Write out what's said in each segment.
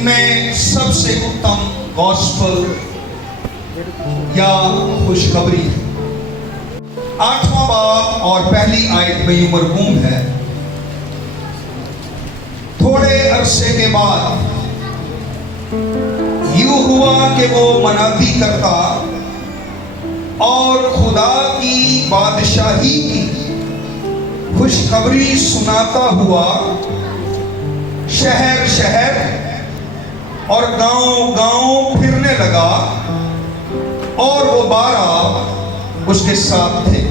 इनमें सबसे उत्तम गॉस्पेल या खुशखबरी है। 8वां बाब और पहली आयत में यूं मरकूम है, थोड़े अरसे के बाद यूं हुआ कि वो मनादी करता और खुदा की बादशाही की खुशखबरी सुनाता हुआ शहर शहर और गांव गांव फिरने लगा, और वो 12 उसके साथ थे।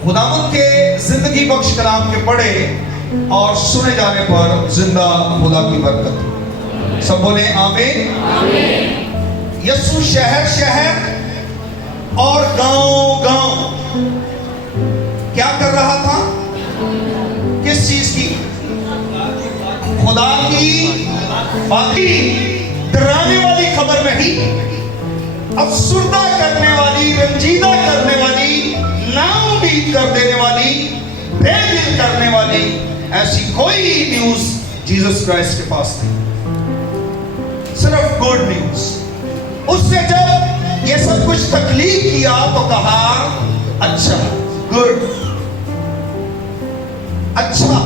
खुदावंद के जिंदगी बख्श कलाम के पढ़े और सुने जाने पर जिंदा खुदा की बरकत। सब बोले आमीन। यीशु शहर शहर और गांव गांव क्या कर रहा था? किस चीज की? खुदा की बाकी डराने वाली खबर नहीं, अफसुर्दा करने वाली, रंजीदा करने वाली, नाउमीद कर देने वाली, बेदिल करने वाली ऐसी कोई न्यूज जीसस क्राइस्ट के पास नहीं, सिर्फ गुड न्यूज। उसने जब ये सब कुछ तकलीफ किया तो कहा अच्छा, गुड, अच्छा,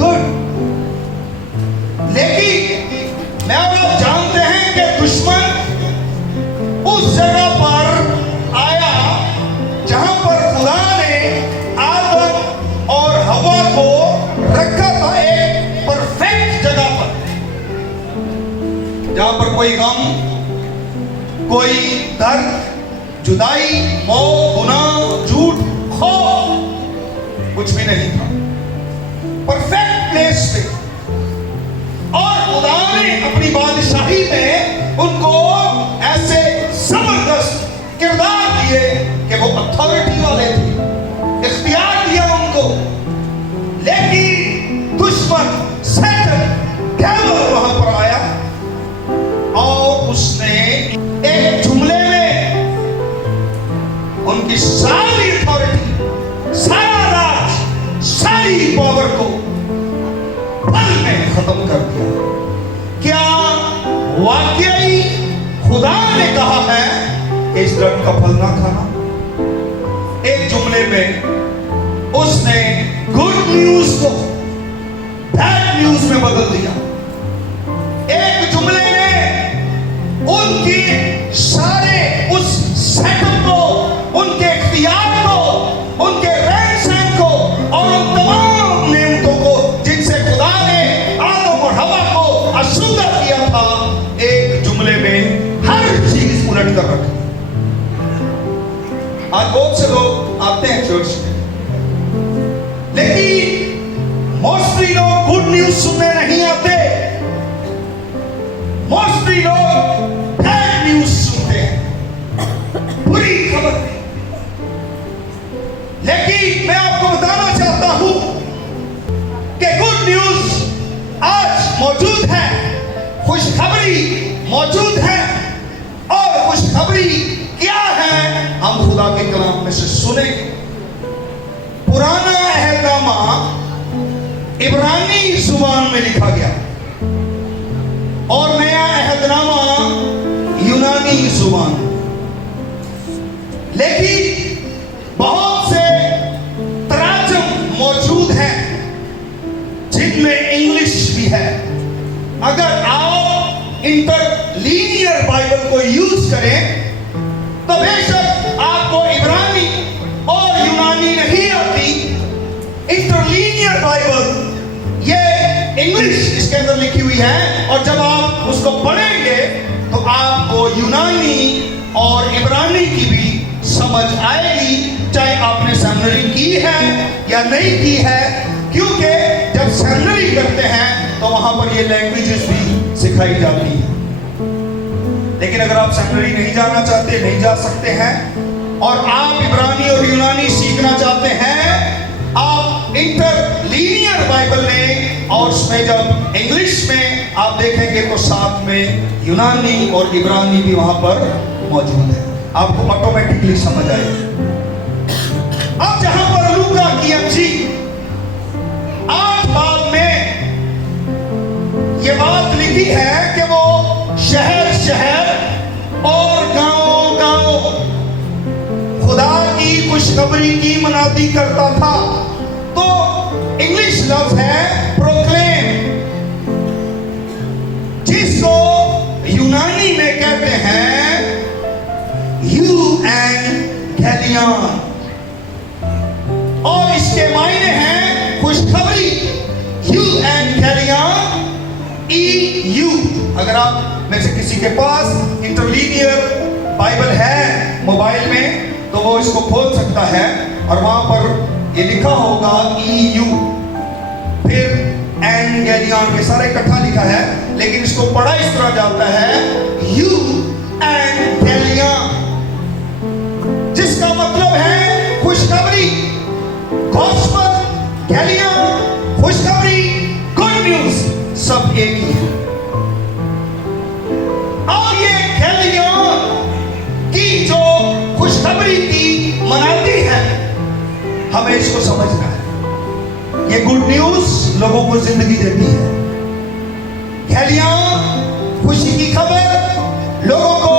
गुड। लेकिन मैं आप जानते हैं कि दुश्मन उस जगह पर आया जहां पर खुदा ने आदम और हवा को रखा था, एक परफेक्ट जगह पर, जहां पर कोई गम, कोई दर्द, जुदाई, मौत, गुनाह, झूठ, खौफ कुछ भी नहीं था। परफेक्ट प्लेस पे, और खुदा ने अपनी बादशाही में उनको ऐसे जबरदस्त किरदार दिए कि वो अथॉरिटी वाले थे, इख्तियार दिया उनको। लेकिन दुश्मन शैतान डेविल वहां पर आया और उसने एक जुमले में उनकी सारी अथॉरिटी, सारा राज, सारी पावर को पल में खत्म कर दिया। क्या वाकई खुदा ने कहा है कि इस दरख्त का फल ना खाना? एक जुमले में उसने गुड न्यूज को बैड न्यूज में बदल दिया। एक जुमले ने उनकी सारे उस सेटअप को, उनके इख्तियार को, उनके रहन सहन को और उन तमाम नेमतों को जिनसे खुदा ने आदम और हवा को अशुद्ध किया था, एक जुमले में हर चीज उलट कर रखी। आज बहुत से लोग आते हैं चर्च में, लेकिन मोस्टली लोग गुड न्यूज सुनने नहीं आते, मोस्टली लोग बैड न्यूज सुनते हैं, बुरी खबर। लेकिन मैं आपको बताना चाहता हूं कि गुड न्यूज आज मौजूद है, खुशखबरी मौजूद है। और खुशखबरी क्या है, हम खुदा के कलाम में से सुनेंगे। पुराना अहदनामा इब्रानी जुबान में लिखा गया और नया अहदनामा यूनानी जुबान। लेकिन बहुत से तराजम मौजूद हैं जिनमें इंग्लिश भी है। अगर आप इंटरलीनियर बाइबल को यूज करें तो बेशक आपको इब्रानी और यूनानी नहीं आती। इंटरलीनियर बाइबल ये इंग्लिश इसके अंदर लिखी हुई है, और जब आप उसको पढ़ेंगे तो आपको यूनानी और इब्रानी की भी समझ आएगी, चाहे आपने सेमिनरी की है या नहीं की है। क्योंकि जब सेमिनरी करते हैं तो वहां पर ये लैंग्वेजेस भी सिखाई जाती है। लेकिन अगर आप सेमिनरी नहीं जाना चाहते, नहीं जा सकते हैं, और आप इब्रानी और यूनानी सीखना चाहते हैं, आप इंटरलीनियर बाइबल लें और उसमें जब इंग्लिश में आप देखेंगे तो साथ में यूनानी और इब्रानी भी वहां पर मौजूद है, आपको ऑटोमेटिकली समझ आएगा। अब जहां पर लूका की अंजील 8 बाब में की है कि वो शहर शहर और गांव गांव खुदा की खुशखबरी की मनादी करता था। तो इंग्लिश लफ्ज है प्रोक्लेम, जिसको यूनानी में कहते हैं यूएंगेलियन, और इसके मायने हैं खुशखबरी। यूएंगेलियन EU। अगर आप में से किसी के पास इंटरलीनियर बाइबल है मोबाइल में, तो वो इसको खोल सकता है और वहां पर ये लिखा होगा EU, फिर एंगेलियन, ये सारा इकट्ठा लिखा है, लेकिन इसको पढ़ा इस तरह जाता है यू एंगेलियन, जिसका मतलब है खुशखबरी। गॉस्पेल, गैलियन, खुशखबरी, गुड न्यूज, सब एक ही है। और ये गैलियन की जो खुशखबरी की मनादी है, हमें इसको समझना है। ये गुड न्यूज लोगों को जिंदगी देती है। गैलियन खुशी की खबर लोगों को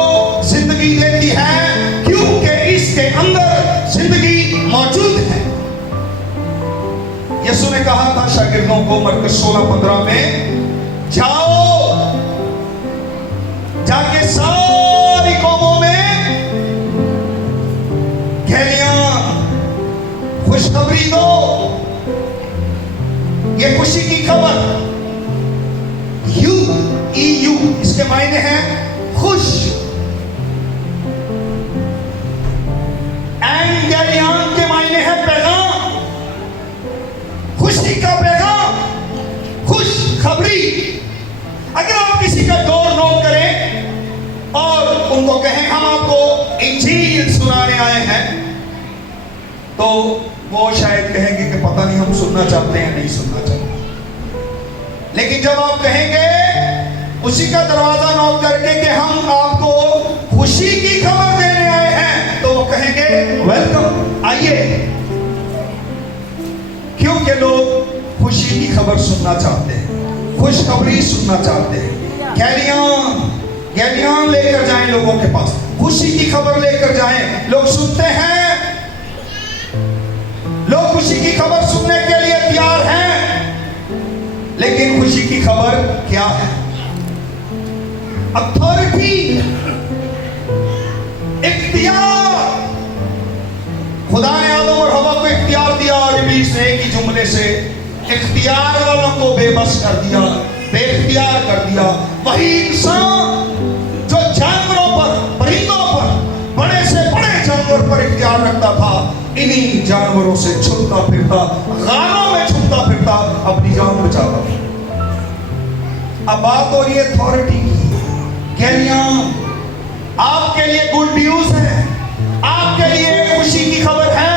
जिंदगी देती है, क्योंकि इसके अंदर जिंदगी मौजूद है। यीशु ने कहा था शागिर्दों को मरकस 16:15 में, जाओ जाके सारी कौमों में गैलियन खुशखबरी दो। ये खुशी की खबर, EU, इसके मायने हैं खुश। एंगेलियन के मायने हैं पैगाम, खुशी का पैगाम, खुश खबरी। अगर आप किसी का डोर नॉक करें और उनको कहें हम आपको इंजील सुनाने आए हैं, तो वो शायद कहेंगे कि पता नहीं हम सुनना चाहते हैं नहीं सुनना चाहते। लेकिन जब आप कहेंगे उसी का दरवाजा नॉक करके कि हम आपको खुशी की खबर देने आए हैं, तो वो कहेंगे वेलकम, आइए। क्योंकि लोग खुशी की खबर सुनना चाहते हैं, खुशखबरी सुनना चाहते हैं। गैलियन लेकर जाएं लोगों के पास, खुशी की खबर लेकर जाएं। लोग सुनते हैं, लोग खुशी की खबर सुनने के लिए तैयार हैं, लेकिन खुशी की खबर क्या है? अथॉरिटी, इख्तियार। खुदा ने आदम और हवा को इख्तियार दिया और इब्लीस ने एक ही जुमले से इख्तियार वालों को बेबस कर दिया, बेख्तियार कर दिया। वही इंसान जो जानवरों पर, परिंदों पर, बड़े से बड़े जानवर पर इख्तियार रखता था, इन्हीं जानवरों से छुपता फिरता, गारों में छुपता फिरता अपनी जान बचाता था। अब बात हो रही है अथॉरिटी की। गैलियन आपके लिए गुड न्यूज है, आपके लिए खुशी की खबर है।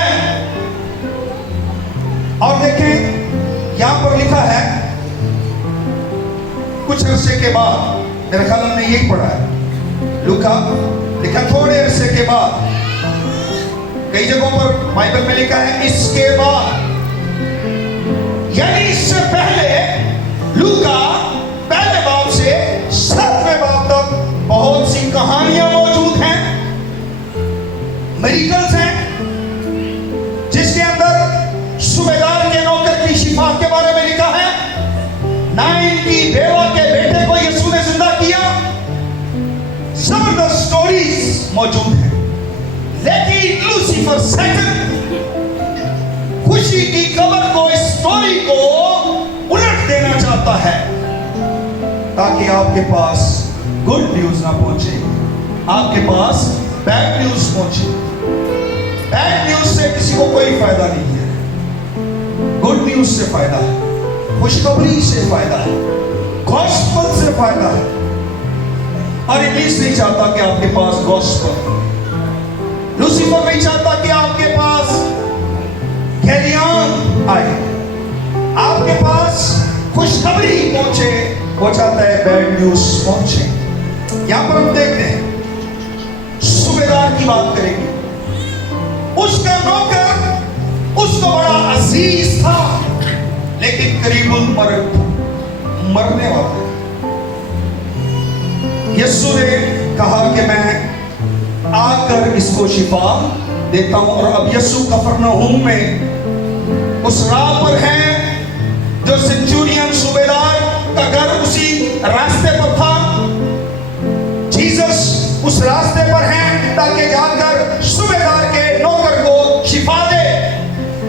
और देखें यहां पर लिखा है, कुछ अरसे के बाद, मेरे ख्याल हमने यही पढ़ा है, लिखा थोड़े अरसे के बाद। कई जगहों पर बाइबल में लिखा है इसके बाद, यानी इससे पहले। लूका पहले बाब से 7वें बाब तक बहुत सी कहानियां मौजूद हैं, मिरेकल्स हैं, जिसके अंदर सूबेदार के नौकर की शिफा के बारे में लिखा है, नाइन की बेवा के बेटे को यीशु ने जिंदा किया। जबरदस्त स्टोरीज मौजूद हैं, लेकिन लूसीफर सैटन खुशी की खबर को, इस स्टोरी को उलट देना चाहता है, ताकि आपके पास गुड न्यूज ना पहुंचे, आपके पास बैड न्यूज पहुंचे। बैड न्यूज से किसी को कोई फायदा नहीं है, गुड न्यूज से फायदा है, खुशखबरी से फायदा है, गॉस्पेल से फायदा है। और इब्लीस नहीं चाहता कि आपके पास गॉस्पेल, लूसीफर नहीं चाहता कि आपके पास गैलियन आए, आपके पास खुशखबरी पहुंचे। वो चाहता है बैड न्यूज पहुंचे। यहां पर हम देखते हैं, सूबेदार की बात करेंगे। उसका नौकर उसको बड़ा अजीज था, लेकिन करीबन मरने वाला है। यीशु ने कहा कि मैं आकर इसको शिफा देता हूं। और अब यीशु कफरनहूम में उस राह पर है जो सेंचुरियन सूबेदार का घर उसी रास्ते पर था। जीसस उस रास्ते पर हैं ताकि जाकर सूबेदार के नौकर को शिफा दे,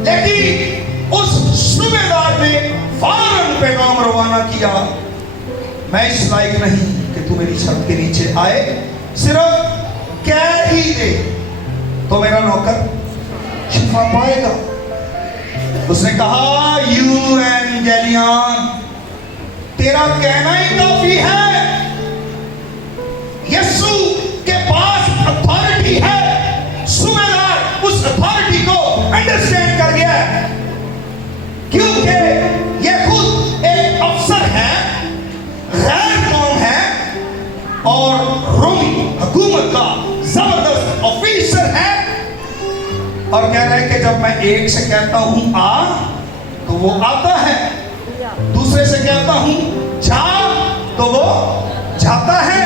लेकिन उस सूबेदार ने फौरन पैगाम रवाना किया, मैं इस लायक नहीं कि तू मेरी छत के नीचे आए, सिर्फ कह ही दे तो मेरा नौकर शिफा पाएगा। उसने कहा, यू एंड गैलियन, तेरा कहना ही काफी है। यीशु के पास अथॉरिटी है। सूबेदार उस अथॉरिटी को अंडरस्टैंड कर गया, क्योंकि यह खुद एक अफसर है, गैर कौम है और रोमी हुकूमत का जबरदस्त ऑफिसर है। और कह रहा है कि जब मैं एक से कहता हूं आ तो वो आता है, दूसरे से कहता हूं जा तो वो जाता है।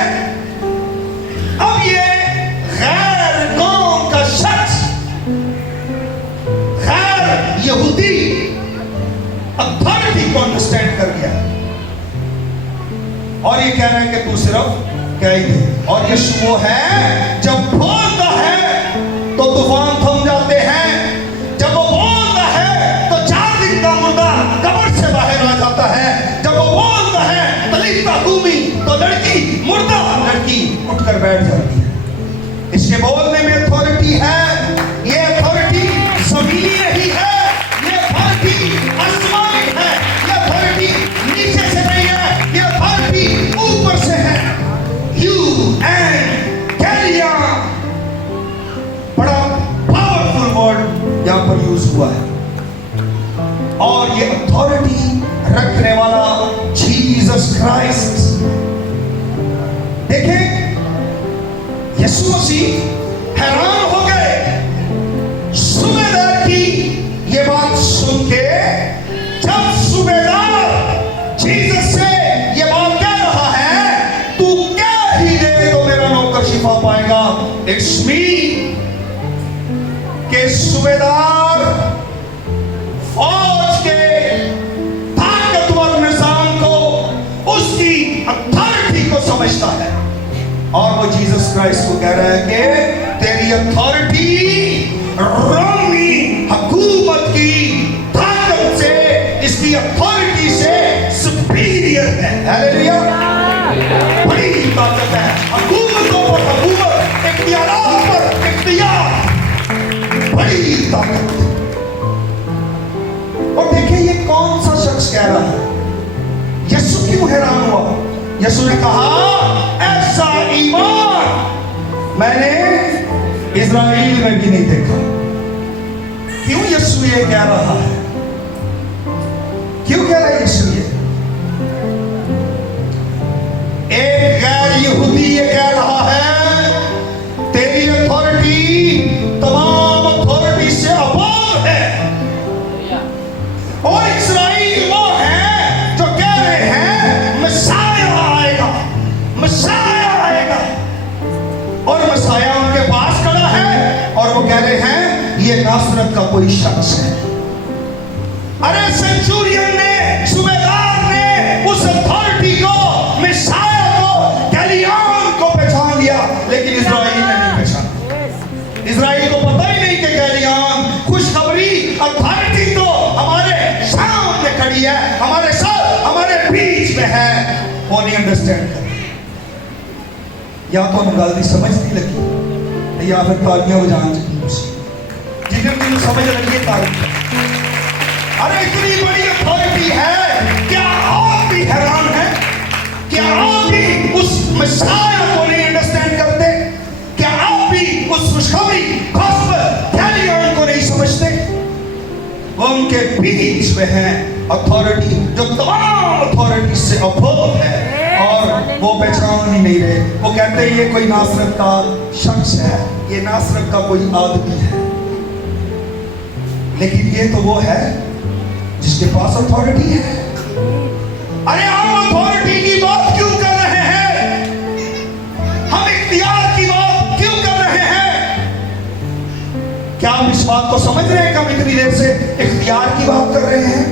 अब ये गैर कौम का शख्स, गैर यहूदी अथॉरिटी को अंडरस्टैंड कर गया और ये कह रहा है कि तू सिर्फ कह ही दे। और यीशु वो है, जब बोलता है तो तूफान थम जाते हैं, जब वो बोलता है तो 4 दिन का मुर्दा कब्र से बाहर आ जाता है, जब वो बोलता है तलीता कूमी तो लड़की मुर्दा लड़की उठकर बैठ जाती है। इसके बोलने में अथॉरिटी है। ये अथॉरिटी जमीनी नहीं है, ये अथॉरिटी आसमानी है, ये अथॉरिटी नीचे से नहीं है, ये अथॉरिटी ऊपर से है। यू एंड गैलियन, बड़ा पावरफुल वर्ड यहां पर यूज हुआ है। और ये अथॉरिटी रखने वाला जीसस क्राइस्ट, देखें यीशु मसीह हैरान हो गए सूबेदार की ये बात सुन के। जब सूबेदार जीसस से ये बात कह रहा है, तू क्या ही दे तो मेरा नौकर शिफा पाएगा, इट्स मी के सूबेदार फौज के ताकतवर निजाम को, उसकी अथॉरिटी को समझता है। और वो जीसस क्राइस्ट को कह रहा है कि तेरी अथॉरिटी रोमी हुकूमत की ताकत से, इसकी अथॉरिटी से सुपीरियर है। हालेलुया, बड़ी ताकत है। हुकूमतों पर हुकूमत, इख्तियारात पर इख्तियार, बड़ी ताकत है। और देखिए ये कौन सा शख्स कह रहा है। यीशु क्यों हैरान हुआ? यीशु ने कहा, ऐसा ईमान मैंने इज़राइल में भी नहीं देखा। क्यों यीशु ये कह रहा है? क्यों कह रहा है यीशु ये? एक गैर यहूदी ये कह रहा है, तेरी अथॉरिटी तमाम अथॉरिटी से अबोव है। और इस्राएल वो है जो कह रहे हैं मसाया आएगा, मसाया आएगा। और मसाया उनके पास खड़ा है और वो कह रहे हैं ये नासरत का कोई शख्स है। अरे सेंचुरियन ने, सूबेदार ने उस अथॉरिटी को, मसाया को, गैलियन को पहचान लिया, लेकिन इज़राइल ने नहीं पहचाना। इज़राइल को पता ही नहीं कि गैलियन, खुशखबरी अथॉरिटी तो हमारे सामने खड़ी है, हमारे साथ, हमारे बीच में है, वो नहीं अंडरस्टैंड कर। या तो हम गलती समझ नहीं लगी, या फिर तालियां बजाना चाहिए। जिन्हें समझ लगी है तालियां। अरे इतनी बड़ी अथॉरिटी है, क्या आप भी हैरान हैं? क्या आप भी उस मसाया को नहीं अंडरस्टैंड करते? क्या आप भी उस खुशखबरी गॉस्पेल गैलियन को नहीं समझते? वो उनके बीच में है अथॉरिटी जो तमाम अथॉरिटी से अबोव है, और वो पहचान ही नहीं रहे। वो कहते हैं ये कोई नासरत का शख्स है, ये नासरत का कोई आदमी है, लेकिन ये तो वो है जिसके पास अथॉरिटी है। अरे आप अथॉरिटी की बात क्यों कर रहे हैं? क्या आप इस बात को समझ रहे हैं कि हम इतनी देर से इख्तियार की बात कर रहे हैं?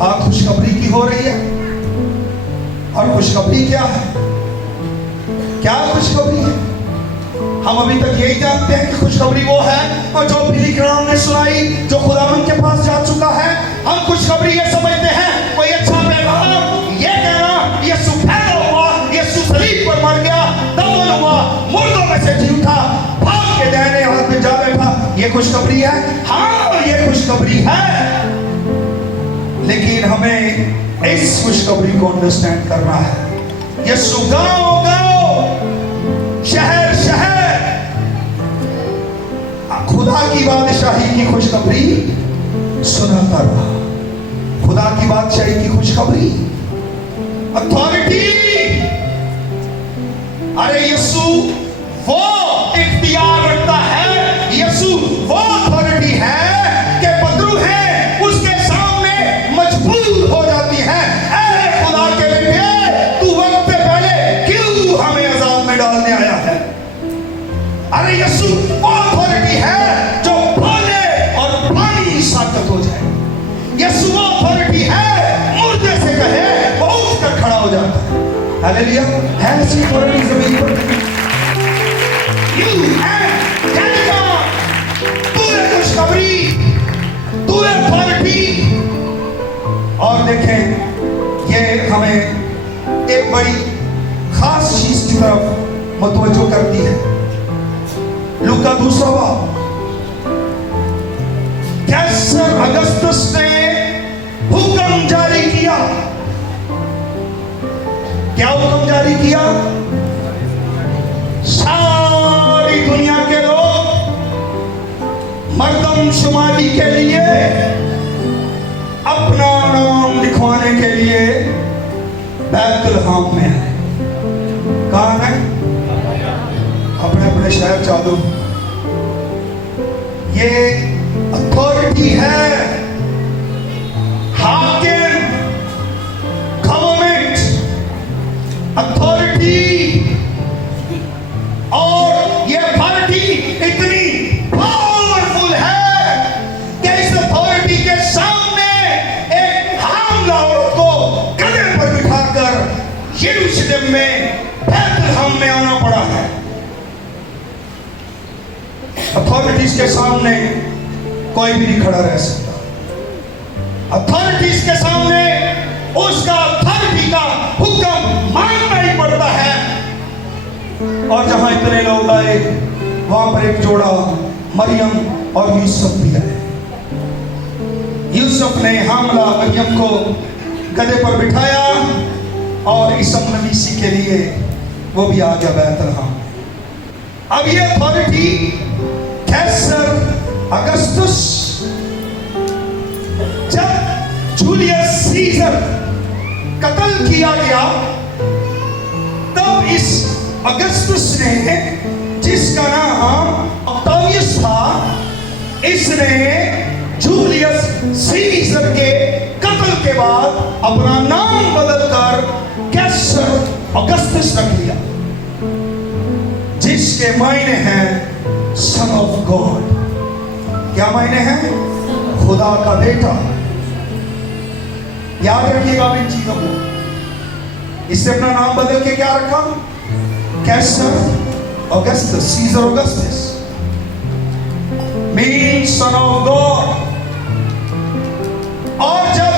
आज खुशखबरी की हो रही है। और खुशखबरी क्या है? क्या खुशखबरी है? हम अभी तक यही जानते हैं कि खुशखबरी वो है और जो बिली ग्राहम ने सुनाई, जो खुदावंद के पास जा चुका है। हम खुशखबरी ये समझते हैं कोई अच्छा पैगाम, ये कहना यीशु पैदा हुआ, यीशु सलीब पर मर गया, दफन हुआ, मुर्दों में से जी उठा, भाग के दाहिने हाथ में जा बैठा, ये खुशखबरी है। हाँ, ये खुशखबरी है, लेकिन हमें इस खुशखबरी को अंडरस्टैंड करना है। यीशु गांव गांव, शहर शहर खुदा की बादशाही की खुशखबरी सुनाता रहा। खुदा की बादशाही की खुशखबरी, अथॉरिटी। अरे यीशु वो इख्तियार रखता है, यीशु वो अथॉरिटी है कि बदरू है उसके सामने मजबूर हो जाती है। ऐ खुदा के बेटे, तू वक्त से पहले क्यों हमें अजाब में डालने आया है? अरे यीशु वो अथॉरिटी है जो बोले और पानी साकत हो जाए। यीशु वो अथॉरिटी है, मुर्दे से कहे वो उठकर खड़ा हो जाता है। हालेलुया। है ऐसी अथॉरिटी जमीन पर? यू एंड कैलिकॉन, तू है खुशखबरी, तू है अथॉरिटी। और देखें, ये हमें एक बड़ी खास चीज की तरफ मुतवज्जो करती है। लूका 2 बाब, कैसर अगस्तस ने हुक्म जारी किया। क्या हुक्म जारी किया? सारी दुनिया के लोग मर्दमशुमारी के लिए अपना नाम लिखवाने के लिए बैतलहम में आए। कहां है? अपने अपने शहर चालू। ये अथॉरिटी है, हाकिम, गवर्नमेंट अथॉरिटी। और ये अथॉरिटी इतनी पावरफुल है कि इस अथॉरिटी के सामने एक हामला औरत को गधे पर बिठाकर यरूशलेम में बैतलहम में आना पड़ा है। अथॉरिटीज के सामने कोई भी नहीं खड़ा रह सकता। अथॉरिटीज के सामने उसका अथॉरिटी का हुक्म मानना ही पड़ता है। और जहां इतने लोग आए, वहां पर एक जोड़ा मरियम और यूसुफ भी आए। यूसुफ ने हामला मरियम को गधे पर बिठाया और ईसा नबी के लिए वो भी आ गया बैतलहम। अब ये अथॉरिटी कैसर अगस्तुस, जब जूलियस सीजर कत्ल किया गया, तब इस अगस्तुस ने, जिसका नाम ऑक्टावियस था, इसने जूलियस सीजर के कत्ल के बाद अपना नाम बदलकर कैसर अगस्तुस रख लिया, जिसके मायने हैं सन ऑफ गॉड। क्या मायने हैं? खुदा का बेटा। याद रखिएगा इन चीजों को। इससे अपना नाम बदल के क्या रखा? कैसर Augustus, Caesar Augustus means son of God. और जब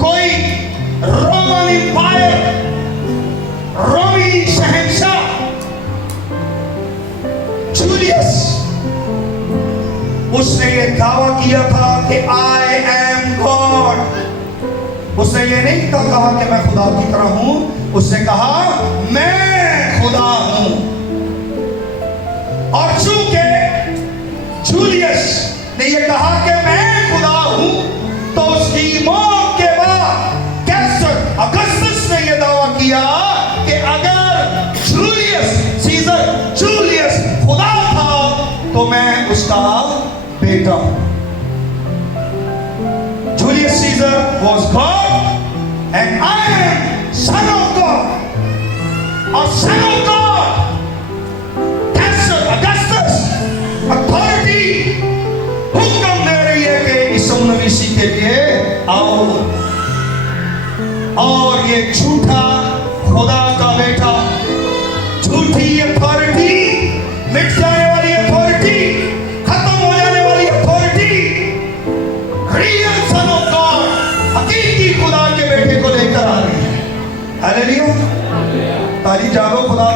कोई रोमन इंपायर, रोमी शहंशाह जूलियस, उसने ये दावा किया था कि आई एम गॉड। उसने ये नहीं कहा कि मैं खुदा की तरह हूं, उसने कहा मैं खुदा हूं। और चूंकि जूलियस ने ये कहा कि मैं खुदा हूं, तो उसकी मौत के बाद कैसर अगस्तस ने ये दावा किया कि अगर जूलियस सीजर जूलियस खुदा था तो मैं उसका बेटा हूं। Julius Caesar was God and I am son of God. और son of God Caesar Augustus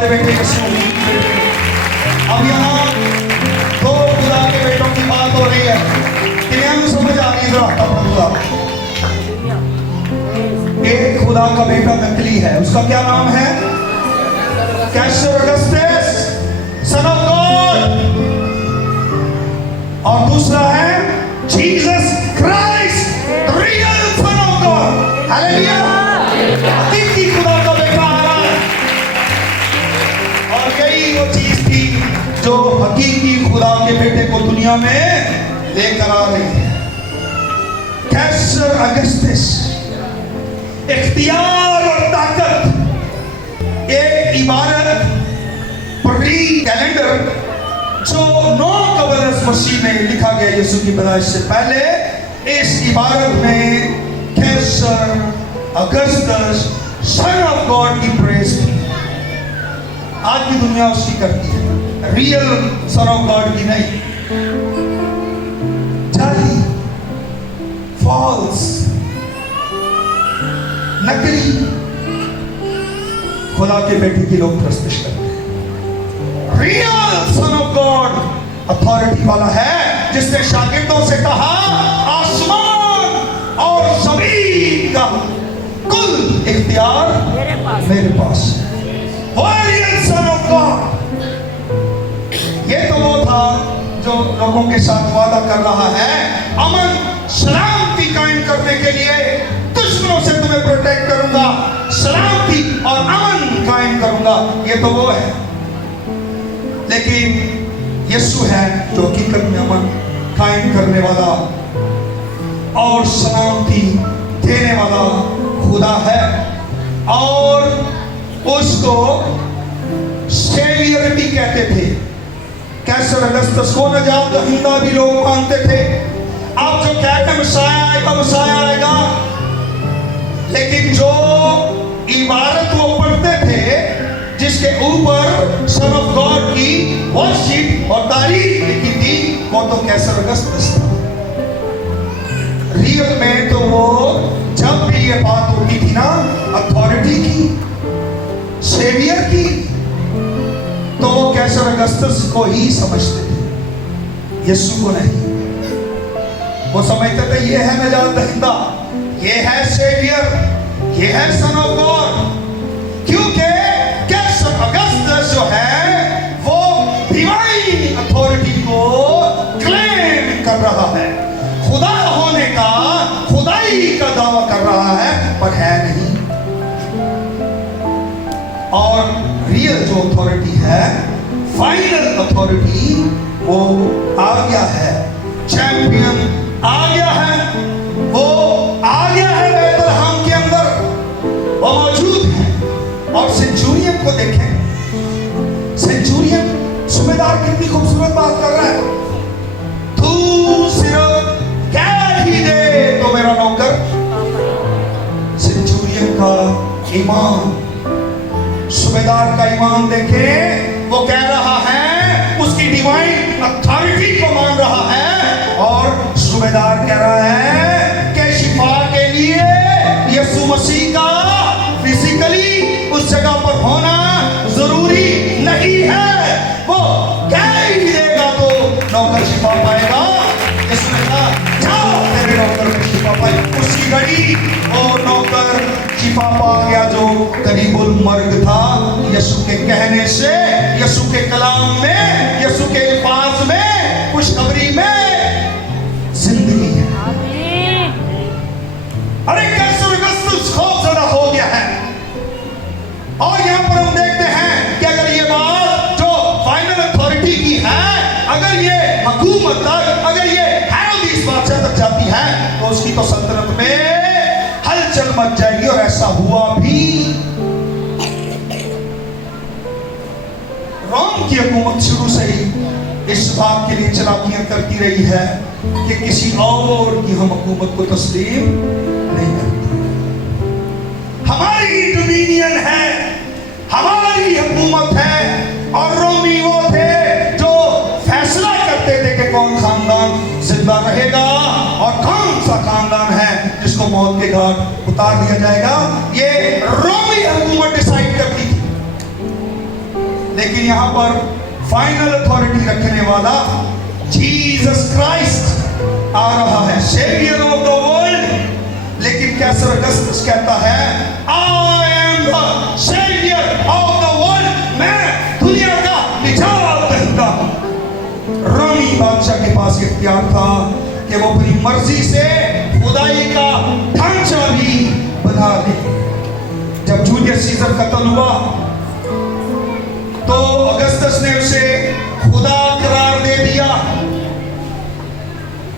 के बेटे यीशु। अब यहाँ दो खुदा के बेटों की बात हो रही है, किन्हें समझ आ रही है? एक खुदा का बेटा नकली है, उसका क्या नाम है? कैसर अगस्टस, सन ऑफ गॉड। और दूसरा है Jesus Christ, real sun of God. Hallelujah, हकीकी खुदा का बेटा आ रहा है। और यही वो चीज थी जो हकीकी खुदा के बेटे को दुनिया में लेकर आ रही है। कैसर अगस्टस, इख्तियार और ताकत, एक इबारत पगड़ी कैलेंडर जो 9 कबल मसीह में लिखा गया यीशु की पैदाइश से पहले। इस इबारत में कैसर अगस्टस सन ऑफ गॉड की प्रेज थी। आज भी दुनिया उसकी करती है, रियल सन ऑफ गॉड की नहीं। जाली, फॉल्स, नकली खुदा के बेटे की लोग प्रस्तुत करते हैं। Real sun of God authority वाला है, जिसने शागिर्दों से कहा आसमान और जमीन का कुल इख्तियार मेरे पास है। रियल सन ऑफ गॉड, ये तो वो था जो लोगों के साथ वादा कर रहा है अमन सलामती कायम करने के लिए, दुश्मनों से तुम्हें प्रोटेक्ट करूंगा, सलामती और अमन कायम करूंगा। ये तो वो है, लेकिन यीशु है जो हकीकत में अमन कायम करने वाला और सलामती देने वाला खुदा है। और उसको सेवियर भी कहते थे। कैसर अगस्टस को नजात दहिंदा भी लोग मानते थे। आप जो कहते हैं मसाया आएगा, मसाया आएगा, लेकिन जो इबारत वो पढ़ते थे जिसके ऊपर सन ऑफ गॉड की वर्शिप और तारीफ लिखी थी, वो तो कैसर अगस्टस था। रियल में तो वो जब भी ये बात होती थी ना अथॉरिटी की, सेवियर की, तो वो कैसर अगस्टस को ही समझते थे, यीशु को नहीं। वो समझते थे ये है नजात दहिंदा, ये है सेवियर, ये है सन ऑफ गॉड। क्योंकि कैसर अगस्टस जो है वो डिवाइन अथॉरिटी को क्लेम कर रहा है, खुदा होने का, खुदाई का दावा कर रहा है, पर है नहीं। और रियल जो अथॉरिटी है, फाइनल अथॉरिटी, वो आ गया है, चैंपियन आ गया है, वो आ गया है बैतलहम के अंदर, वो मौजूद है। और सेंचुरियन को देखें, सेंचुरियन सूबेदार कितनी खूबसूरत बात कर रहा है, तू सिर्फ कह ही दे तो मेरा नौकर। सेंचुरियन का ईमान, सूबेदार का ईमान देखें, वो कह रहा है, उसकी डिवाइन अथॉरिटी को मान रहा है। और सूबेदार कह रहा है कि शिफा के लिए यीशु मसीह का फिजिकली उस जगह पर होना जरूरी नहीं है, वो कह ही देगा तो नौकर शिफा पाएगा। यीशु ने कहा जाओ तेरे नौकर को शिफा पाए। उसी घड़ी वो नौकर शिफा पा गया जो करीबुल मर्ग था। यीशु के कहने से, यीशु के कलाम में, यीशु के अल्फाज में, खुशखबरी में जिंदगी है। अरे कैसर अगस्टस खौफजदा हो गया है। और यहां पर हम देखते हैं कि अगर ये बात जो फाइनल अथॉरिटी की है, अगर ये हुकूमत तक, अगर ये हेरोदिस बादशाह तक जाती है, तो उसकी तो सल्तनत में हलचल मच जाएगी। और ऐसा हुआ भी। रोम की हुकूमत शुरू से ही इस बात के लिए चलाकियां करती रही है कि किसी और की हम हुकूमत को तस्लीम नहीं करते। हमारी डोमिनियन है, हमारी हुकूमत है। और रोमी वो थे जो फैसला करते थे कि कौन खानदान जिंदा रहेगा और कौन सा खानदान है जिसको मौत के घाट उतार दिया जाएगा। ये रोमी हुकूमत डिसाइड करती थी। लेकिन यहां पर फाइनल अथॉरिटी रखने वाला जीसस क्राइस्ट आ रहा है, सेवियर ऑफ द वर्ल्ड। लेकिन कैसर अगस्टस कहता है I am the saviour of the world, मैं दुनिया का निजात दहिंदा हूं। रोमी बादशाह के पास इख्तियार था कि वो अपनी मर्जी से खुदाई का ढांचा भी बना ले। जब जूलियस सीजर कत्ल हुआ तो अगस्टस ने उसे खुदा करार दे दिया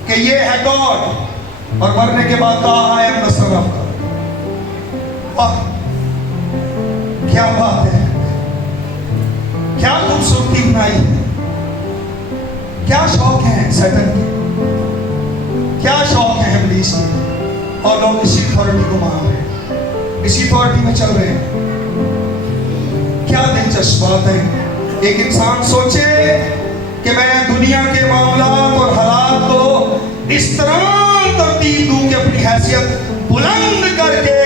कि ये है गॉड, और मरने के बाद कहा आई am the son of God. वाह, क्या बात है, क्या खूबसूरती बनाई है, क्या शौक है सैटन के, क्या शौक है इब्लीस के, और लोग इसी अथॉरिटी को मान रहे हैं, इसी अथॉरिटी में चल रहे हैं। क्या दिलचस्प बात है, एक इंसान सोचे कि मैं दुनिया के मामलात और हालात को इस तरह तरतीब दूं कि अपनी हैसियत बुलंद करके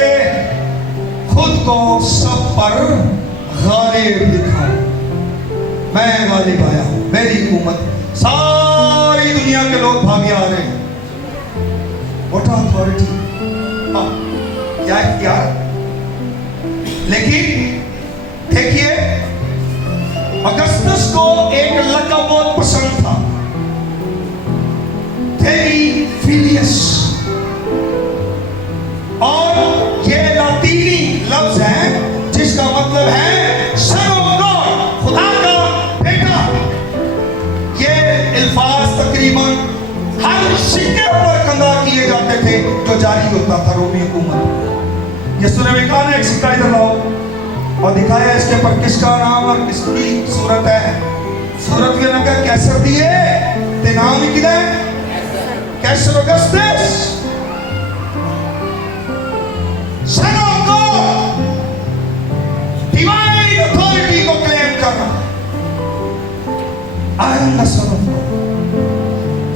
खुद को सब पर गालिब दिखाऊं। मैं गालिब आया हूं, मेरी हुकूमत, सारी दुनिया के लोग भागे आ रहे हैं। व्हाट अथॉरिटी, क्या इख्तियार। लेकिन देखिए, अगस्टस को एक लक़ब बहुत पसंद था, थेरीफिलियस, और ये लातीनी लफ्ज है जिसका मतलब है सन ऑफ गॉड, खुदा का बेटा। ये अल्फाज तकरीबन हर सिक्के पर कंधा किए जाते थे जो जारी होता था रोमी हुकूमत। यसू ने कहा ना एक सिक्का इधर लाओ, और दिखाया इसके पर किसका नाम और किसकी सूरत है। सूरत के नाम क्या, कैसर दिए ते नाम ही किधर है, कैसर Augustus, son of God, divine authority को क्लेम करना। I am the son of God.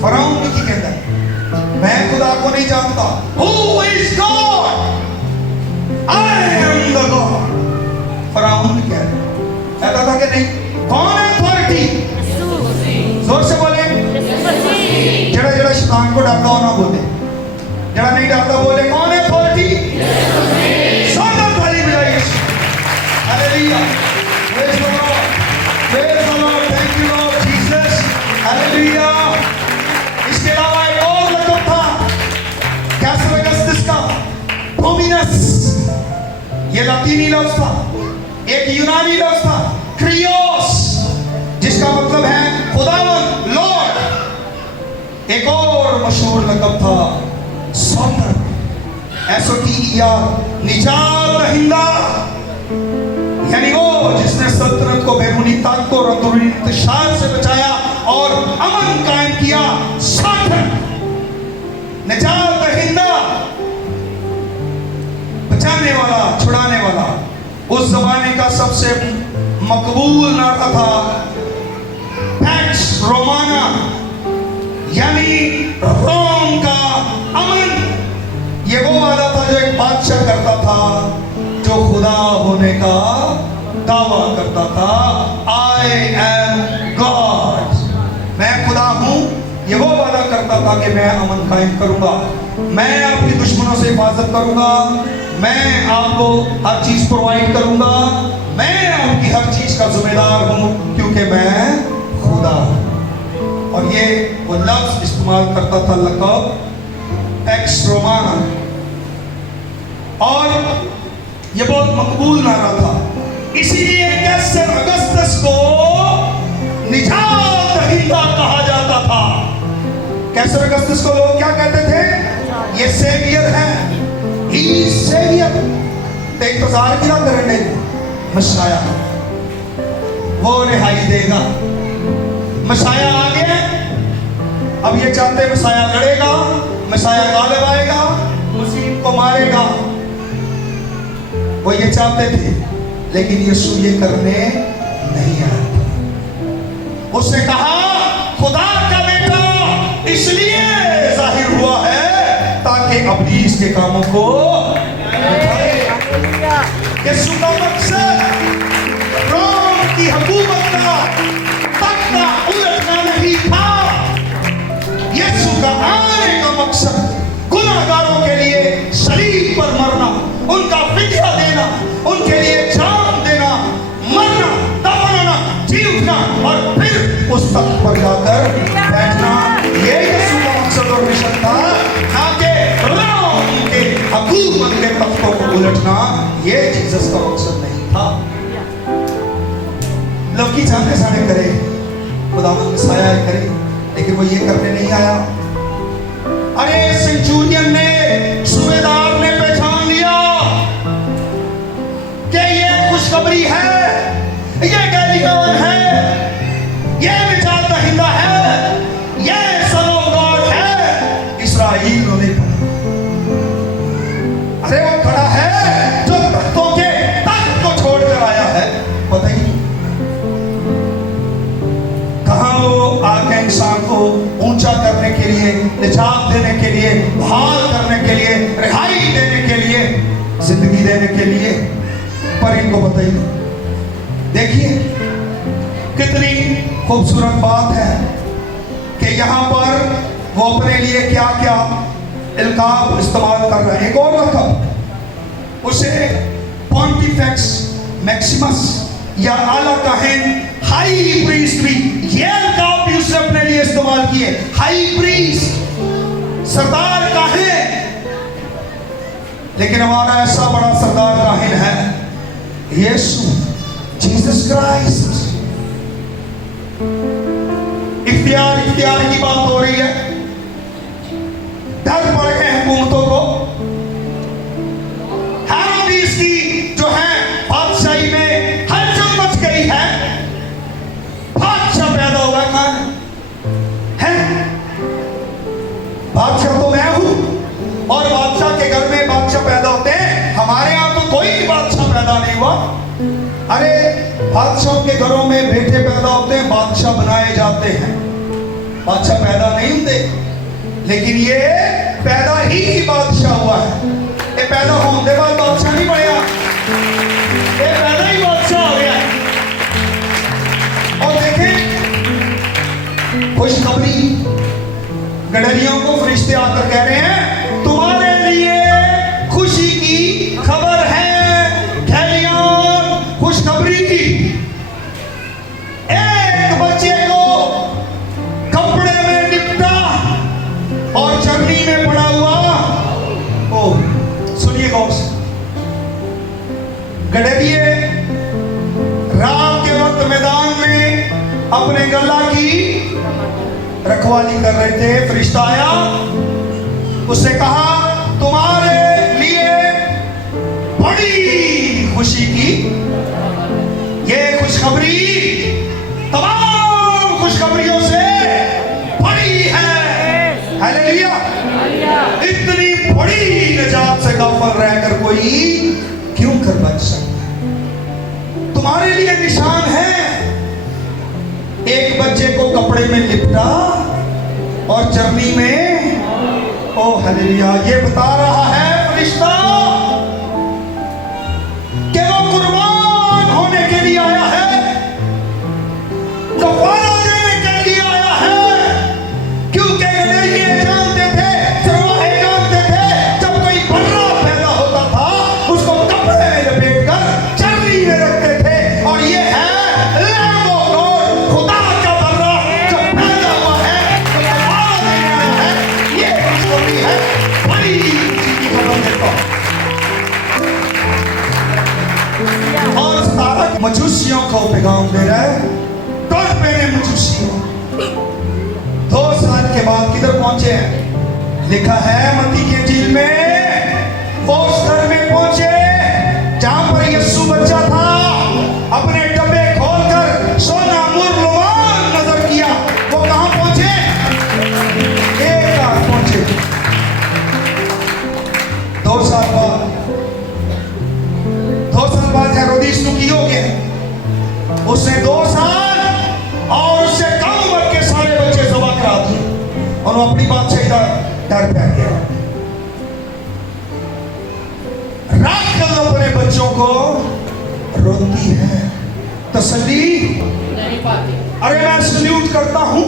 फराउन भी की कहता है मैं खुदा को नहीं जानता, who is God, I am the God. फराउन भी कह रहा कहता था कि नहीं, कौन है अथॉरिटी, जोर से बोले, जड़ा जड़ा शैतान को डालता हो ना बोले, जड़ा नहीं डालता बोले कौन है अथॉरिटी, सादा ताली बजाइए। Hallelujah, praise the Lord, praise the Lord, thank you Lord Jesus, hallelujah. इसके अलावा एक और लक़ब था कैसर अगस्टस का, डोमिनस, ये लातीनी लफ्ज था। एक यूनानी लफ्ज था क्रियोस, जिसका मतलब है खुदावन, लॉर्ड। एक और मशहूर लक़ब था सॉवरेन, SOTER, निजात दहिंदा, यानी वो जिसने सल्तनत को बैरूनी ताकत और अंदरूनी इंतशार से बचाया और अमन कायम किया। सॉवरेन, निजात दहिंदा, बचाने वाला, छुड़ाने वाला। उस जमाने का सबसे मकबूल नारा था पैक्स रोमाना, यानी रोम का अमन। ये वो वादा था जो एक बादशाह करता था जो खुदा होने का दावा करता था, आई एम गॉड, मैं खुदा हूं। ये वो वादा करता था कि मैं अमन कायम करूंगा, मैं आपकी दुश्मनों से हिफाजत करूंगा, मैं आपको हर चीज प्रोवाइड करूंगा, मैं आपकी हर चीज का जिम्मेदार हूं क्योंकि मैं खुदा हूं। और ये वो लफ्ज इस्तेमाल करता था लक़ब पैक्स रोमाना, और ये बहुत मकबूल नारा था। इसीलिए कैसर अगस्टस को निजात दहिंदा कहा जाता था। कैसर अगस्टस को लोग क्या कहते थे, ये सेवियर है, ही सेवियर। तो इंतजार क्या करने, मसाया, वो रिहाई देगा। मसाया आ गया, अब ये चाहते मसाया लड़ेगा, मसाया गालिब आएगा, मुसीब को मारेगा। वो ये चाहते थे, लेकिन यीशु ये करने नहीं आया। उसने कहा खुदा का बेटा इसलिए जाहिर हुआ है ताकि इब्लीस के कामों को यीशु का मकसद रोम की हुकूमत का तख्ता उलटना नहीं था। यीशु का आने का मकसद गुनाहगारों के लिए सलीब पर मरना, उनका फिदिया देना, उनके लिए जान देना, मरना, दफनाना, जी उठना और फिर उस तख्त पर जाकर बैठना, ये यीशु का मकसद और मिशन था। ना कि रोम के हुकूमत के तख्तों को उलटना, ये जीसस का मकसद नहीं था। लोग की जाने साने करे, खुदावंद साया करे, लेकिन वो ये करने नहीं आया। अरे सेंचुरियन ने, सूबेदार ने पहचान लिया कि ये खुशखबरी है, ये गैलीलियन है, ये विचार दहिंदा है, ये सन ऑफ गॉड है। इस्राएल ने पढ़ा, अरे वो खड़ा है जो तख्तों के तख्त को छोड़कर आया है। पता ही कहां वो आके इंसान को ऊंचा करने के लिए, निजात देने के लिए, बहाल करने के लिए, रिहाई देने के लिए, जिंदगी देने के लिए, पर इनको पता ही नहीं। देखिए कितनी खूबसूरत बात है कि यहाँ पर वो अपने लिए क्या क्या इल्काब इस्तेमाल कर रहे हैं। एक और लक़ब, उसे पॉन्टिफेक्स मैक्सिमस या आला काहिन, हाई प्रीस्ट भी, ये इल्काब भी उसने अपने लिए इस्तेमाल किए। हाई प्रीस्ट, सरदार काहिन। लेकिन हमारा ऐसा बड़ा सरदार काहिन है यीशु, जीसस क्राइस्ट। इख्तियार की बात हो रही है, डर पड़ गए हुकूमतों को। हेरोदिस की जो है बादशाही में हलचल मच गई है। बादशाह पैदा हुआ कहां है? बादशाह तो मैं हूं, और बादशाह के घर में बादशाह पैदा होते हैं। हमारे यहां तो कोई बादशाह पैदा नहीं हुआ। अरे बादशाह के घरों में बेटे पैदा होते हैं, बादशाह बनाए जाते हैं, बादशाह पैदा नहीं होते। लेकिन ये पैदा ही बादशाह हुआ है। ये पैदा होने के बाद बादशाह नहीं बढ़िया, ये पैदा ही बादशाह हो गया है। और देखें खुशखबरी, गडरियों को फरिश्ते आकर कह रहे हैं तुम्हारे लिए खुशी की खबर है। गैलीलियन, खुशखबरी की। एक बच्चे को कपड़े में लिपटा और चरनी में पड़ा हुआ। ओ सुनिए गौर से, गडरिये रात के वक्त मैदान में अपने गला की रखवाली कर रहे थे। फरिश्ता आया, उससे कहा तुम्हारे लिए बड़ी खुशी की ये खुशखबरी तमाम खुशखबरियों से बड़ी है। हालेलुया। इतनी बड़ी निजात से गफल रहकर कोई क्यों कर बच सकता है? तुम्हारे लिए निशान है। एक बच्चे को कपड़े में लिपटा और चरनी में, ओ हालेलुया, ये बता रहा है फरिश्ता कि वो कुर्बान होने के लिए आया है, कफारा देने के लिए आया है। क्योंकि ये जानते थे, चरवाहे जानते थे, जब कोई बर्रा पैदा होता था उसको कपड़े में लपेट कर चरनी में रखते थे। और ये है लैम्ब ऑफ गॉड, खुदा का बर्रा जो पैदा हुआ है, जो कफारा देने आया है। ये खुशखबरी है, बड़ी खुशी की खबर देता हूं। और तारक मजूसियों को पैगाम दे रहा है, टोट मेरे मजूसियों। 2 साल के बाद किधर पहुंचे हैं? लिखा है मत्ती की इंजील में, वो उस घर में पहुंचे जहां पर यीशु बच्चा था। अपने डब्बे खोलकर सोना मूल्यवान नजर किया। वो कहां पहुंचे? एक बार पहुंचे। 2 साल बाद, 2 साल बाद हेरोदिस की हो गया। उसने 2 साल और उससे कम उम्र के सारे बच्चे जमा करा दिए और वो अपनी बात से डर बैठ गया। रात अपने बच्चों को रोती है, तसल्ली नहीं पाते। अरे मैं सल्यूट करता हूं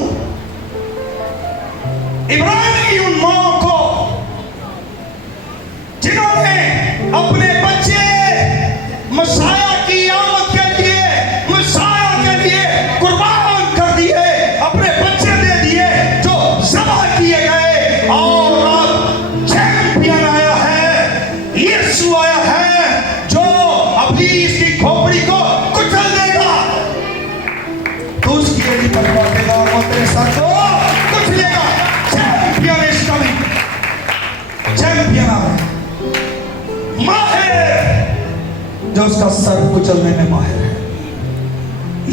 इब्राहिम की उन मां को जिन्होंने अपने बच्चे मसाया की आमद के लिए, मसाया के लिए कुर्बान कर दिए, अपने बच्चे दे दिए जो ज़बह किए गए। और अब चैंपियन आया है, यीशु आया है जो इब्लीस की खोपड़ी को कुचल देगा। तो उसकी एड़ी पकड़ा देगा और वो तेरे सर को कुचलेगा। चैंपियन इज कमिंग, चैंपियन आ रहा है, माहिर जो उसका सर कुचलने में माहिर है।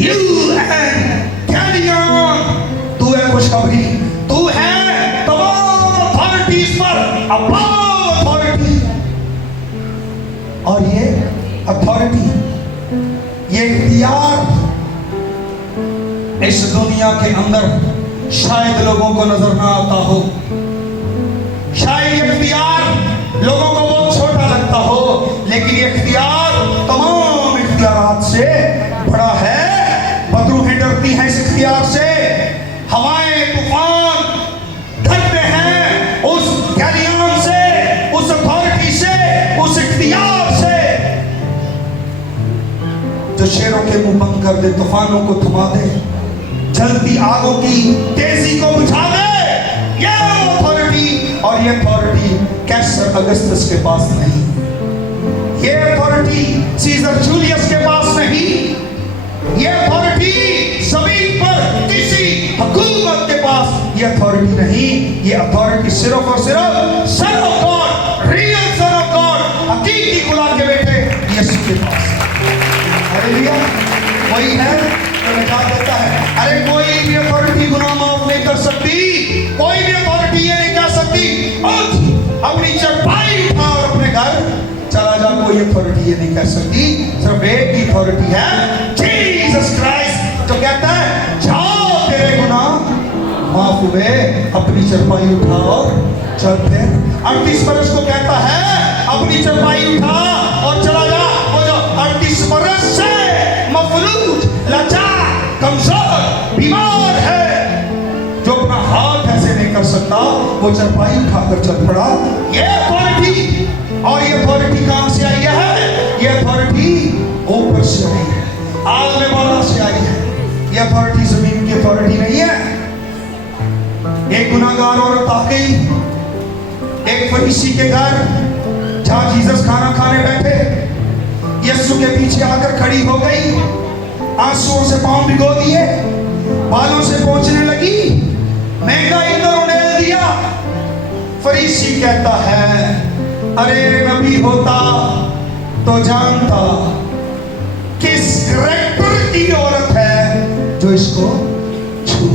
यू एंड कैलियन, तू है खुशखबरी, तू है तमाम अथॉरिटीज पर अबव अथॉरिटी। और ये अथॉरिटी, ये इख्तियार इस दुनिया के अंदर शायद लोगों को नजर ना आता हो, शायद इख्तियार लोगों को बहुत छोटा लगता हो, लेकिन ये इख्तियार तमाम इख्तियारात से बड़ा है। बदरूहें डरती हैं इस इख्तियार से, हवाएं तूफान डरते हैं उस कैलियन से, उस अथॉरिटी से, उस इख्तियार से जो शेरों के मुंह बंद कर दे, तूफानों को थमा दे, जलती आगों की तेजी को बुझा दे। ये अथॉरिटी, और ये अथॉरिटी कैसर अगस्तस के पास नहीं, ये अथॉरिटी सीजर जूलियस के पास नहीं, ये अथॉरिटी जमीन पर किसी हुकूमत के पास ये अथॉरिटी नहीं। ये अथॉरिटी सिर्फ और सिर्फ सन of God, real sun of God, हकीकी खुदा के बेटे यीशु के पास। हालेलुया, वही है जो निजात देता है। अरे कोई भी अथॉरिटी गुनाह माफ नहीं कर सकती, कोई भी अथॉरिटी ये नहीं कह सकती अपनी चरपाई उठा और अपने घर चला जा, कोई अथॉरिटी ये नहीं कह सकती। सिर्फ एक ही अथॉरिटी है, जीसस क्राइस्ट, जो कहता है जाओ तेरे गुनाह माफ हुए, अपनी चरपाई उठा और चल फिर। 38 बरस को कहता है अपनी चरपाई उठा और चला जा। वो जो 38 बरस से मफलूज, लाचार, कमजोर, बीमार है, जो अपना हाथ ऐसे नहीं कर सकता, वो चरपाई उठाकर चल पड़ा। ये अथॉरिटी, और ये अथॉरिटी कहां से आई है? ये अथॉरिटी ऊपर से आई है, आग वाला से आई है। ये अथॉरिटी जमीन की अथॉरिटी नहीं है। एक गुनाहगार औरत आ गई एक फरीसी के घर, जहां जीसस खाना खाने बैठे, यीशु के पीछे आकर खड़ी हो गई, आंसुओं से पांव भिगो दिए, बालों से पोंछने लगी, महंगा इधर उड़ेल दिया। फरीसी कहता है अरे नबी होता तो जानता किस कैरेक्टर की औरत है जो इसको छू।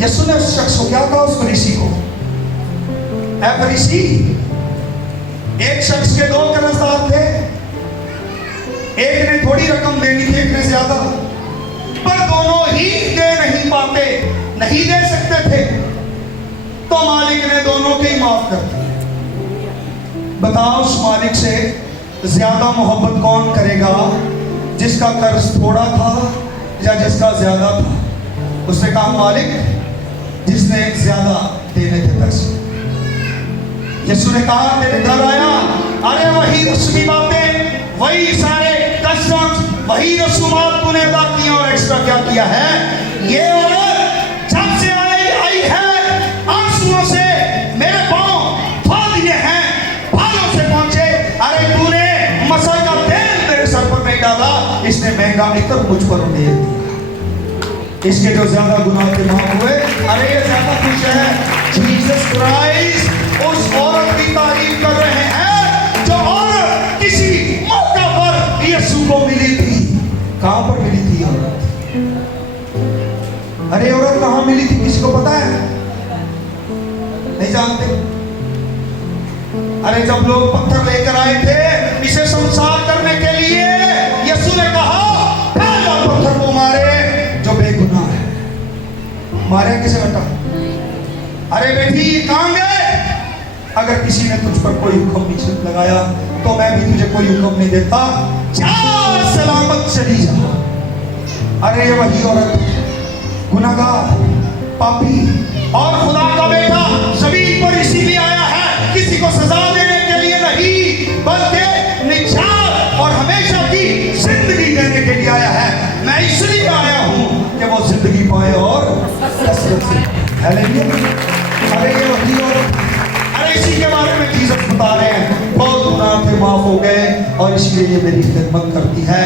यीशु ने उस शख्स को क्या कहा, उस फरीसी को, ऐ फरीसी, एक शख्स के 2 कर्जदार थे, एक ने थोड़ी रकम देनी थी, एक ने ज्यादा, पर दोनों ही दे नहीं पाते, नहीं दे सकते थे, तो मालिक ने दोनों के ही माफ कर दिए। बताओ उस मालिक से ज्यादा मोहब्बत कौन करेगा, जिसका कर्ज थोड़ा था या जिसका ज्यादा था? उसने कहा मालिक जिसने ज्यादा देने थे पैसे। यीशु ने कहा तेरे घर आया, अरे वही रस्मी बातें, वही सारे कस्टम्स, वही रसूमात तूने अदा किया और एक्स्ट्रा क्या किया है? ये औरत जब से आई है आंसुओं से मेरे पांव धो दिए हैं, बालों से पहुंचे। अरे तूने मसल का तेल मेरे सर पर नहीं डाला, इसने महंगा इतर मुझ पर उड़ेल दिया। इसके जो ज्यादा गुनाह के माफ हुए, अरे ये ज्यादा खुश है। जीसस क्राइस्ट उस औरत की तारीफ कर रहे हैं जो औरत किसी मौका पर यीशु को मिली थी। कहां पर मिली थी औरत? अरे औरत कहां मिली थी, किसी को पता है? नहीं जानते? अरे जब लोग पत्थर लेकर आए थे इसे संसार करने के लिए, यीशु ने कहा पहला पत्थर को मारे जो बेगुनाह है। मारे किसे बेटा? अरे बेटी कहां गए? अगर किसी ने तुझ पर कोई हुक्म नहीं लगाया तो मैं भी तुझे कोई हुक्म नहीं देता, जा सलामत चली जा। अरे ये वही औरत, गुनाहगार, पापी और खुदा का बेटा जमीन पर इसीलिए आया है, किसी को सजा देने के लिए नहीं, बल्कि निजात और हमेशा की जिंदगी देने के लिए आया है। मैं इसलिए आया हूं कि वो जिंदगी पाए और कसरत से। हालेलुया। अरे ये वही औरत, अरे इसी के बारे में जीसस बता रहे हैं, बहुत गुनाह थे माफ हो गए और इसलिए ये मेरी खिदमत करती है।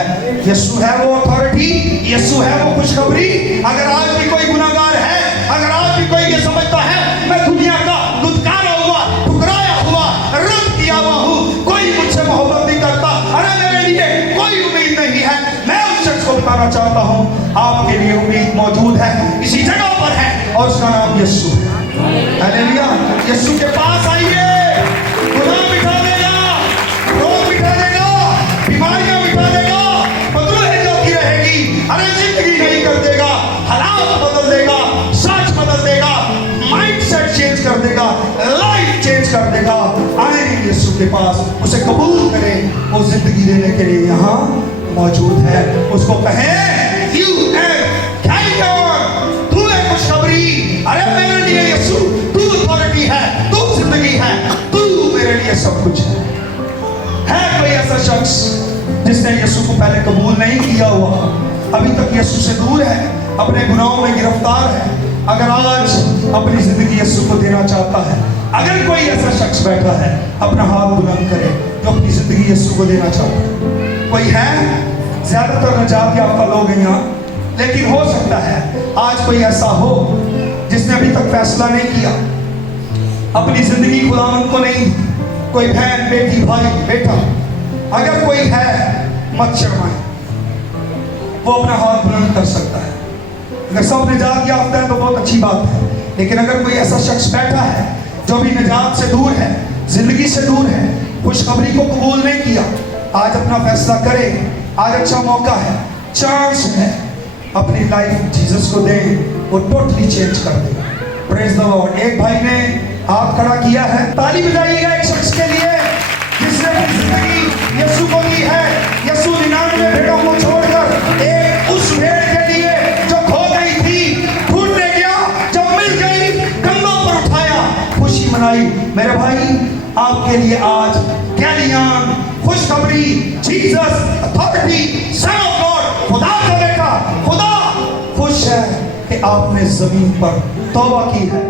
यीशु है वो अथॉरिटी, यीशु है वो खुशखबरी। अगर आज भी कोई गुनाहगार है, अगर आज भी कोई ये समझता है मैं दुनिया का दुत्कारा हुआ, ठुकराया हुआ, रद्द किया हुआ हूँ, कोई मुझसे मोहब्बत नहीं करता, अरे मेरे लिए कोई उम्मीद नहीं है, मैं उस शख्स को बताना चाहता हूँ आपके लिए उम्मीद मौजूद है, इसी जगह पर है और उसका नाम यीशु है। हालेलुया। यीशु के पास आइए, गुनाह मिटा देगा, रोग मिटा देगा, बीमारियां मिटा देगा, मधुर जोती रहेगी, अरे जिंदगी नहीं कर देगा, हालात बदल देगा, सच बदल देगा, माइंडसेट चेंज कर देगा, लाइफ चेंज कर देगा। आए यीशु के पास, उसे कबूल करें, वो जिंदगी देने के लिए यहाँ मौजूद है। उसको कहें यू तू है खुशखबरी, अरे मेरे लिए यीशु तू अथॉरिटी है, तू जिंदगी है, तू मेरे लिए सब कुछ है कोई ऐसा शख्स जिसने यीशु को पहले कबूल नहीं किया हुआ, अभी तक यीशु से दूर है, अपने गुनाहों में गिरफ्तार है, अगर आज अपनी जिंदगी यीशु को देना चाहता है, अगर कोई ऐसा शख्स बैठा है, अपना हाथ बुलंद करे जो अपनी जिंदगी यीशु को देना चाहता है। कोई है? ज्यादातर नजात याफ्ता लोग हैं यहाँ, लेकिन हो सकता है आज कोई ऐसा हो जिसने अभी तक फैसला नहीं किया, अपनी जिंदगी खुदावंद को नहीं, कोई बहन, बेटी, भाई, बेटा, अगर कोई है मत शर्माए, वो अपना हाथ बुलंद कर सकता है। अगर सब निजात याफ्ता है तो बहुत अच्छी बात है, लेकिन अगर कोई ऐसा शख्स बैठा है जो भी निजात से दूर है, जिंदगी से दूर है, खुशखबरी को कबूल नहीं किया, आज अपना फैसला करे। आज अच्छा मौका है, चांस है, अपनी लाइफ जीसस को दे, वो टोटली चेंज कर देगा। Praise the Lord. एक भाई ने हाथ खड़ा किया है, ताली बजाइएगा एक शख्स के लिए जिसने अपनी जिंदगी यीशु को दी है। यीशु 99 भेड़ों को छोड़कर एक उस भेड़ के लिए जो खो गई थी, ढूंढने गया, जब मिल गई कंधों पर उठाया, खुशी मनाई। मेरे भाई, आपके लिए आज गैलियान खुशखबरी, Jesus authority, sun of God, खुदा का बेटा, खुदा खुश है कि आपने जमीन पर तौबा की है।